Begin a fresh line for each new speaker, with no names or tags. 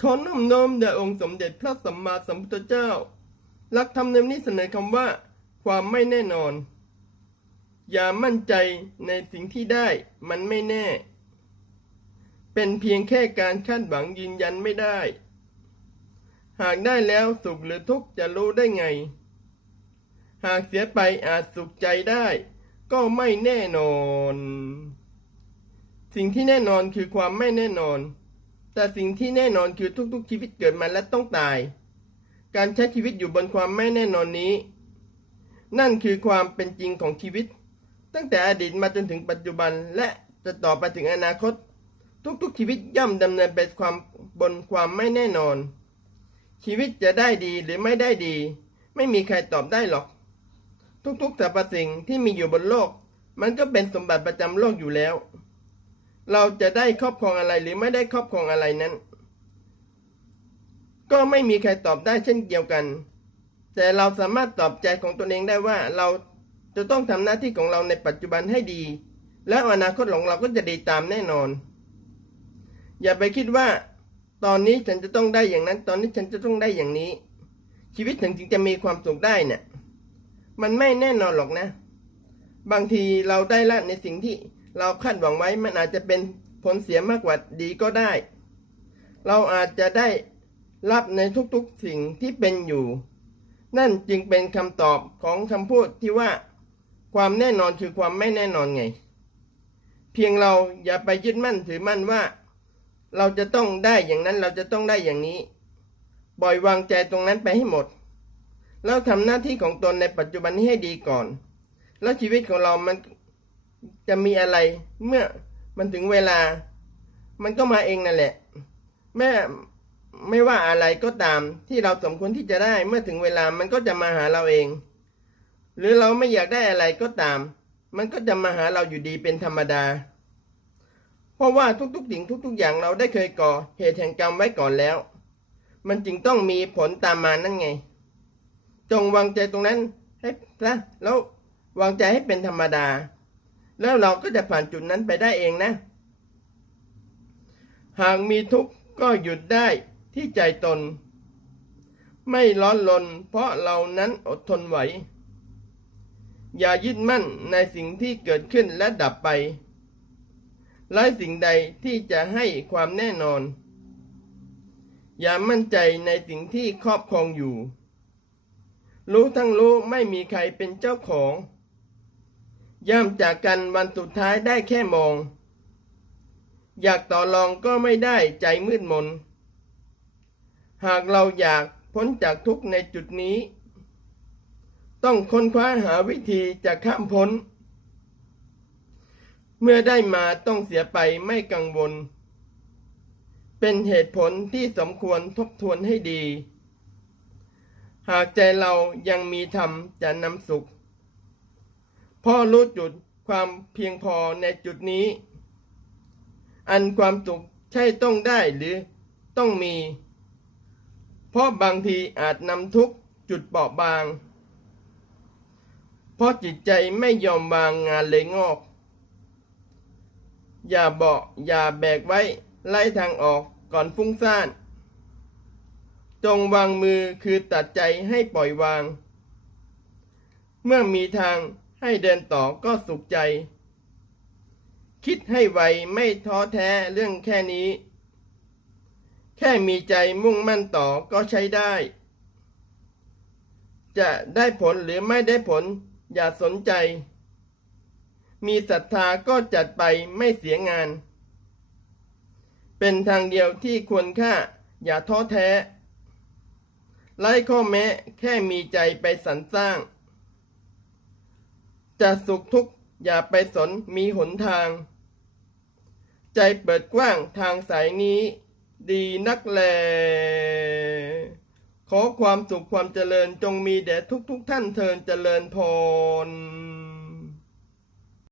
ขอน้อมน้อมแด่องค์สมเด็จพระสัมมาสัมพุทธเจ้าหลักธรรมเนียมนี้เสนอคำว่า ความไม่แน่นอน อย่ามั่นใจในสิ่งที่ได้มันไม่แน่ เป็นเพียงแค่การคาดหวังยืนยันไม่ได้ หากได้แล้วสุขหรือทุกข์จะรู้ได้ไง หากเสียไปอาจสุขใจได้ ก็ไม่แน่นอน สิ่งที่แน่นอนคือความไม่แน่นอน แต่สิ่งที่แน่นอนคือทุกๆชีวิตเกิดมาและต้องตาย การใช้ชีวิตอยู่บนความไม่แน่นอนนี้ นั่นคือความเป็นจริงของชีวิต ตั้งแต่อดีตมาจนถึงปัจจุบันและจะต่อไปถึงอนาคต ทุกๆชีวิตย่อมดำเนินไปความบนความไม่แน่นอน ชีวิตจะได้ดีหรือไม่ได้ดี ไม่มีใครตอบได้หรอก ทุกๆสรรพสิ่งที่มีอยู่บนโลก มันก็เป็นสมบัติประจำโลกอยู่แล้ว เราจะได้ครอบครองอะไรหรือไม่ได้ครอบครองอะไรนั้น ก็ไม่มีใครตอบได้เช่นเดียวกัน แต่เราสามารถตอบใจของตนเองได้ว่าเราจะต้องทำหน้าที่ของเราในปัจจุบันให้ดี และอนาคตของเราก็จะดีตามแน่นอน อย่าไปคิดว่า ตอนนี้ฉันจะต้องได้อย่างนั้น ตอนนี้ฉันจะต้องได้อย่างนี้ ชีวิตถึงจึงจะมีความสุขได้เนี่ยมันไม่แน่นอนหรอกนะ บางทีเราได้ละในสิ่งที่ เราคาดหวังไว้มันอาจจะเป็นผลเสียมากกว่าดีก็ได้ เราอาจจะได้รับในทุกๆสิ่งที่เป็นอยู่ นั่นจึงเป็นคำตอบของคำพูดที่ว่า ความแน่นอนคือความไม่แน่นอนไง เพียงเราอย่าไปยึดมั่นถือมั่นว่า เราจะต้องได้อย่างนั้นเราจะต้องได้อย่างนี้ปล่อยวางใจตรงนั้นไปให้หมด แล้วทำหน้าที่ของตนในปัจจุบันนี้ให้ดีก่อน แล้วชีวิตของเรามัน จะมีอะไรเมื่อมันถึงเวลา มันก็มาเองนั่นแหละ แม่ไม่ว่าอะไรก็ตามที่เราสมควรที่จะได้เมื่อถึงเวลามันก็จะมาหาเราเอง หรือเราไม่อยากได้อะไรก็ตาม มันก็จะมาหาเราอยู่ดีเป็นธรรมดา เพราะว่าทุกๆสิ่งทุก ๆ อย่างเราได้เคยก่อเหตุแห่งกรรมไว้ก่อนแล้ว มันจึงต้องมีผลตามมานั่นไง จงวางใจตรงนั้นให้ซะแล้ววางใจให้เป็นธรรมดา แล้วเราก็จะผ่านจุดนั้นไปได้เองนะ หากมีทุกข์ก็หยุดได้ที่ใจตน ไม่ร้อนรนเพราะเรานั้นอดทนไหว อย่ายึดมั่นในสิ่งที่เกิดขึ้นและดับไปไร้สิ่งใดที่จะให้ความแน่นอน อย่ามั่นใจในสิ่งที่ครอบครองอยู่ รู้ทั้งรู้ไม่มีใครเป็นเจ้าของ ย่ำจากกันวันสุดท้ายได้แค่มอง อยากต่อรองก็ไม่ได้ใจมืดมน หากเราอยากพ้นจากทุกในจุดนี้ ต้องค้นคว้าหาวิธีจะข้ามพ้น เมื่อได้มาต้องเสียไปไม่กังวล เป็นเหตุผลที่สมควรทบทวนให้ดี หากใจเรายังมีธรรมจะนำสุข พ่อรู้จุดความเพียงพอในจุดนี้ อันความสุขใช่ต้องได้หรือต้องมี เพราะบางทีอาจนำทุกจุดเปราะบาง เพราะจิตใจไม่ยอมวางงานเลยงอก อย่าเบาะอย่าแบกไว้ไล่ทางออกก่อนฟุ้งซ่าน จงวางมือคือตัดใจให้ปล่อยวาง เมื่อมีทาง ให้เดินต่อก็สุขใจ คิดให้ไวไม่ท้อแท้เรื่องแค่นี้ แค่มีใจมุ่งมั่นต่อก็ใช้ได้ จะได้ผลหรือไม่ได้ผลอย่าสนใจ มีศรัทธาก็จัดไปไม่เสียงาน เป็นทางเดียวที่ควรค่าอย่าท้อแท้ ไล่ข้อแม้แค่มีใจไปสรรสร้าง จะสุขทุกข์อย่าไปสนมีหนทาง ใจเปิดกว้างทางสายนี้ ดีนักแล ขอความสุขความเจริญจงมีแด่ทุกทุกท่านเทินเจริญพร